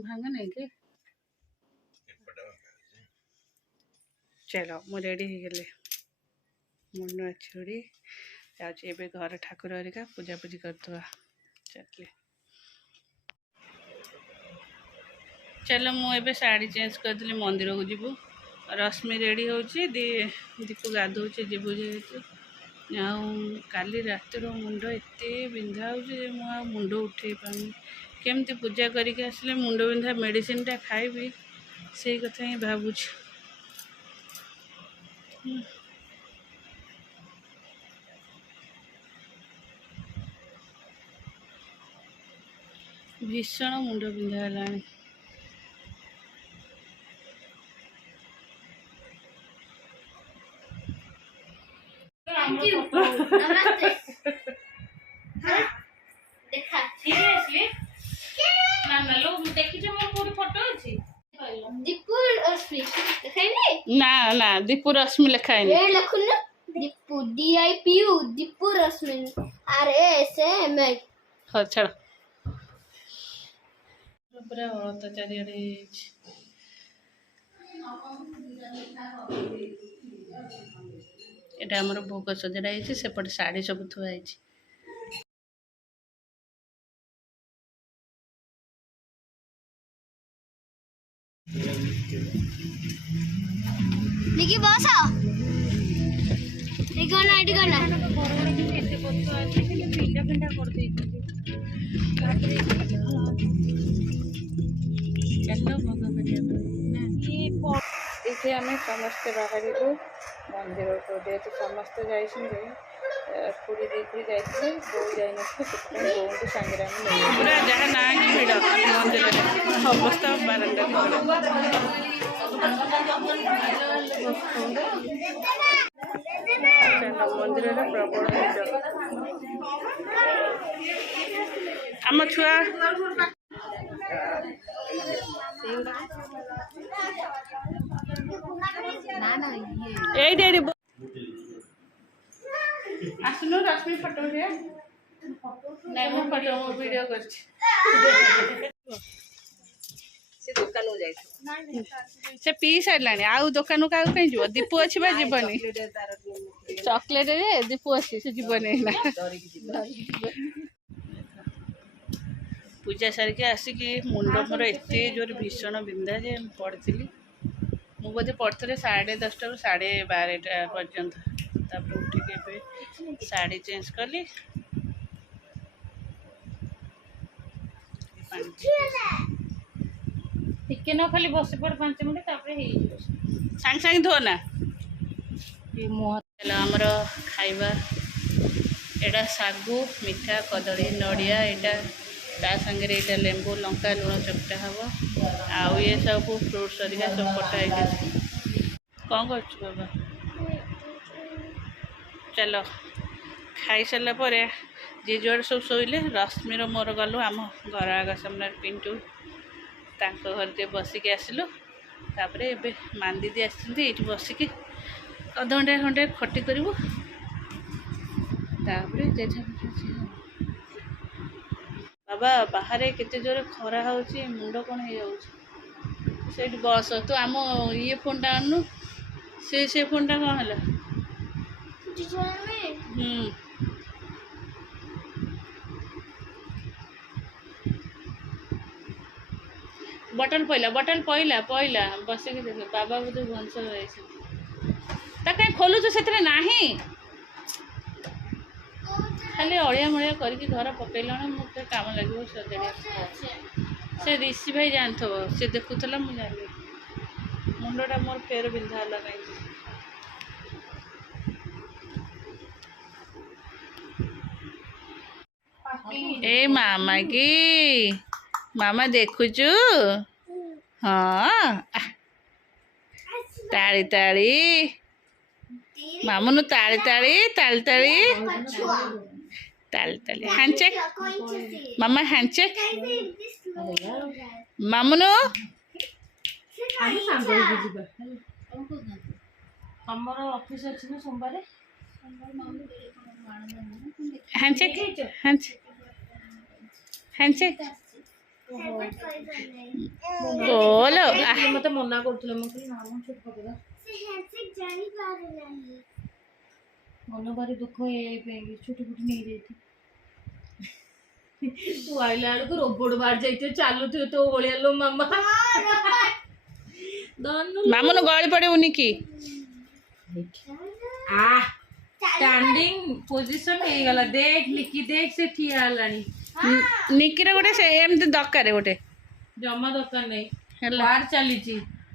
भांगा नहीं के चलो मु रेडी हो गले मुंड छोड़ी जाऊँ ए घर ठाकुर हरिका पूजा पूजी करदे चल चलो मुझे साड़ी चेंज करदेली मंदिर को जीवु रश्मि रेडी होची दीपू गाधोचे जीवु जेहेतु काली रातिर मुंड एत बिंधा हो मुंड उठे पानी केमती पूजा करके आसले मुंड बिंधा मेडिसिन टा खाइबी से कथा ही भावुच भीषण मुंड बिंधा है ना ना दीपू रश्मि लिखा है दीपू DIPU दीपू रश्मि RSMI हाँ छाड़ पूरा हलता चारिड़े एटा हमर भोग सजड़ा है सेपटे साड़ी सब थुआ है निकी बस इगना इगना पिंडा पिंडा कर दे चलो भोग ये आम समस्ते बाहर मंदिर को जेहतु समस्ते जाइए पूरी देखी जाइए बो जाइए बोन को सांगे पूरा जहाँ ना कि भिड़ मंदिर समस्त बारंडा मंदिर प्रबल भिड़ आम छुआ आसनु रश्मि फोटो नहीं मो फोटो मो वीडियो कर से पी सारा आउ दुकान का कहीं जीव दीपू अच्छी बा जीवनी चॉकलेट रे दीपू अच्छी से जीवनी पूजा सारिके आसिकी मुंड मोर एत जोर भीषण बिंधा जे पड़ी मु बोधे पढ़ी 10:30 रू 12:30 पर्यंत उठिक साड़ी चेंज कली टिके न खाली बस पड़ 5 मिनट सांग सांग धो ना मुँह आमर खाइबा एटा सागु मिठा कदली नड़िया एटा ता संगे ये लेंबू लंका लुण चकटा हम आउ ये सब फ्रूट्स हरिका सब कटा कौन कर बाबा चलो खाई सारा पर जी जुआड़े सब शोले रश्मिर मोर गलु आम घर आग सामने पिंटू घर टे बसिक आसलु तापरे एबे मान दीदी आसछन्ती एठी बसिक अधघंटे खंडे खटी करूँ तापरे जेठा बाबा बाहर केते जोरे खरा होची मुंड कौन हो बस तू आम ये फोन टा आनु से फोन टा कौन है बटन पहला बस देख बाबा बोधे भुवनेश्वर कहीं खोलुच से नहीं खाली अड़िया मड़िया करके घर पकड़ मुझे काम लगे सजाड़ा से ऋषि भाई जानथ से देखुला मुझे जानी मुंडा मोर फेर बिंधा है कहीं ए मामा की मामा देखुचु हाँ ताली ताली मामुनु ताली ताली ताली ताली ताली ताली हैंडशेक मामा हैंडशेक मामुनु हमर ऑफिस अछि ना सोमवार हैंडशेक हैंडशेक हैंडशेक ବୋଲୋ ମତେ ମନା କରୁଥିଲେ ମୁଁ କହିଲି ନା ମୁଁ ଚୁପ କରିଦେବା ମନ ଭାରି ଦୁଃଖ ହେଇଯାଇ ଛୁଟି ଫୁଟି ନେଇଯାଇଥିଲି ତୁ ଆଇଲା ବେଳକୁ ରୋବଟ ବାହାରି ଯାଇଥିବ ଚାଲୁଥିବ ତୋ ଭଳିଆ ଲୋ ମାମା ମାମୁନ ଗଳି ପଡ଼ିବୁନି କି ଷ୍ଟାଣ୍ଡିଂ ପୋଜିସନ ହେଇଗଲା ଦେଖ ନିକି ଦେଖ ସେ ଠିଆ ହେଲାଣି ନିକିର ଗୋଟେ ସେ ଏମିତି ଦରକାର ଗୋଟେ ଜମା ଦରକାର ନାହିଁ ହେଲା ବାହାର ଚାଲିଛି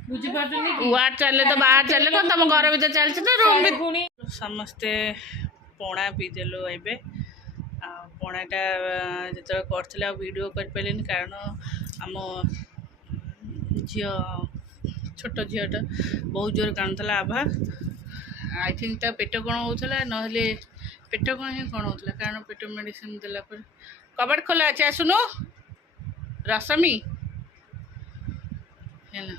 ବୁଝିପାରୁଛନ୍ତି କି ୱାର୍ଡ ଚାଲିଲେ ତ ବାହାର ଚାଲିଲେ କଣ ତମ ଘର ଭିତରେ ଚାଲିଛି ତ ରୁମ୍ ଭିତରେ ପୁଣି ସମସ୍ତେ ପଣା ପିଇଦେଲୁ ଏବେ ଆଉ ପଣାଟା ଯେତେବେଳେ କରିଥିଲେ ଆଉ ଭିଡ଼ିଓ କରିପାରିଲିନି କାରଣ ଆମ ଝିଅ ଛୋଟ ଝିଅଟା ବହୁତ ଜୋର କାନ୍ଦୁଥିଲା ଆଭା ଆଇ ଥିଙ୍କ ତା ପେଟ କ'ଣ ହେଉଥିଲା ନହେଲେ ପେଟ କ'ଣ ହିଁ କ'ଣ ହେଉଥିଲା କାରଣ ପେଟ ମେଡ଼ିସିନ ଦେଲା ପରେ କବାଟ ଖୋଲା ଅଛି ଆସୁନୁ ରଶ୍ମି ହେଲା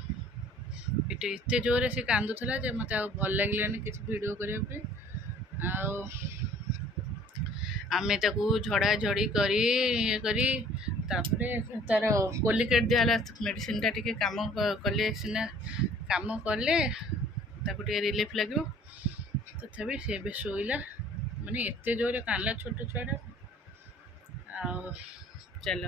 ପେଟ ଏତେ ଜୋରରେ ସେ କାନ୍ଦୁଥିଲା ଯେ ମୋତେ ଆଉ ଭଲ ଲାଗିଲାନି କିଛି ଭିଡ଼ିଓ କରିବା ପାଇଁ ଆଉ ଆମେ ତାକୁ ଝଡ଼ାଝଡ଼ି କରି ଇଏ କରି ତାପରେ ତାର କୋଲିକେଟ୍ ଦିଆହେଲା ମେଡ଼ିସିନଟା ଟିକେ କାମ କଲେ ସିନା କାମ କଲେ ତାକୁ ଟିକେ ରିଲିଫ୍ ଲାଗିବ ତଥାପି ସେ ଏବେ ଶୋଇଲା ମାନେ ଏତେ ଜୋରରେ କାନ୍ଦିଲା ଛୋଟ ଛୁଆଟା ଆଉ ଚାଲ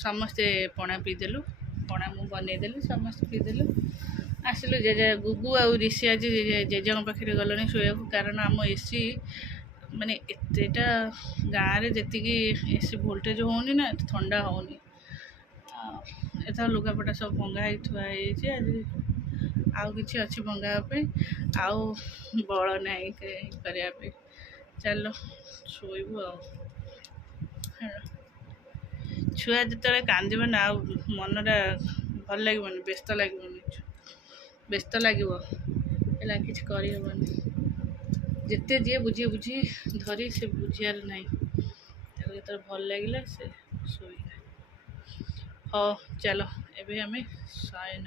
ସମସ୍ତେ ପଣା ପିଇଦେଲୁ ପଣା ମୁଁ ବନେଇଦେଲି ସମସ୍ତେ ପିଇଦେଲୁ ଆସିଲୁ ଜେଜେ ଗୁଗୁ ଆଉ ରିଷି ଆଜି ଜେଜେଙ୍କ ପାଖରେ ଗଲେଣି ଶୋଇବାକୁ କାରଣ ଆମ ଏସି ମାନେ ଏତେଟା ଗାଁରେ ଯେତିକି ଏସି ଭୋଲ୍ଟେଜ୍ ହେଉନି ନା ଏତେ ଥଣ୍ଡା ହେଉନି ଏଥର ଲୁଗାପଟା ସବୁ ଭଙ୍ଗା ହେଇ ଥୁଆ ହେଇଯାଇଛି ଆଜି ଆଉ କିଛି ଅଛି ଭଙ୍ଗାଇବା ପାଇଁ ଆଉ ବଳ ନାହିଁ କରିବା ପାଇଁ ଚାଲ ଶୋଇବୁ ଆଉ ଛୁଆ ଯେତେବେଳେ କାନ୍ଦିବ ନା ଆଉ ମନଟା ଭଲ ଲାଗିବନି ବ୍ୟସ୍ତ ଲାଗିବ ହେଲା କିଛି କରିହେବନି ଯେତେ ଯିଏ ବୁଝି ଧରି ସେ ବୁଝିବାର ନାହିଁ ତାକୁ ଯେତେବେଳେ ଭଲ ଲାଗିଲା ସେ ଶୋଇଲା ହଉ ଚାଲ ଏବେ ଆମେ ଶୟନ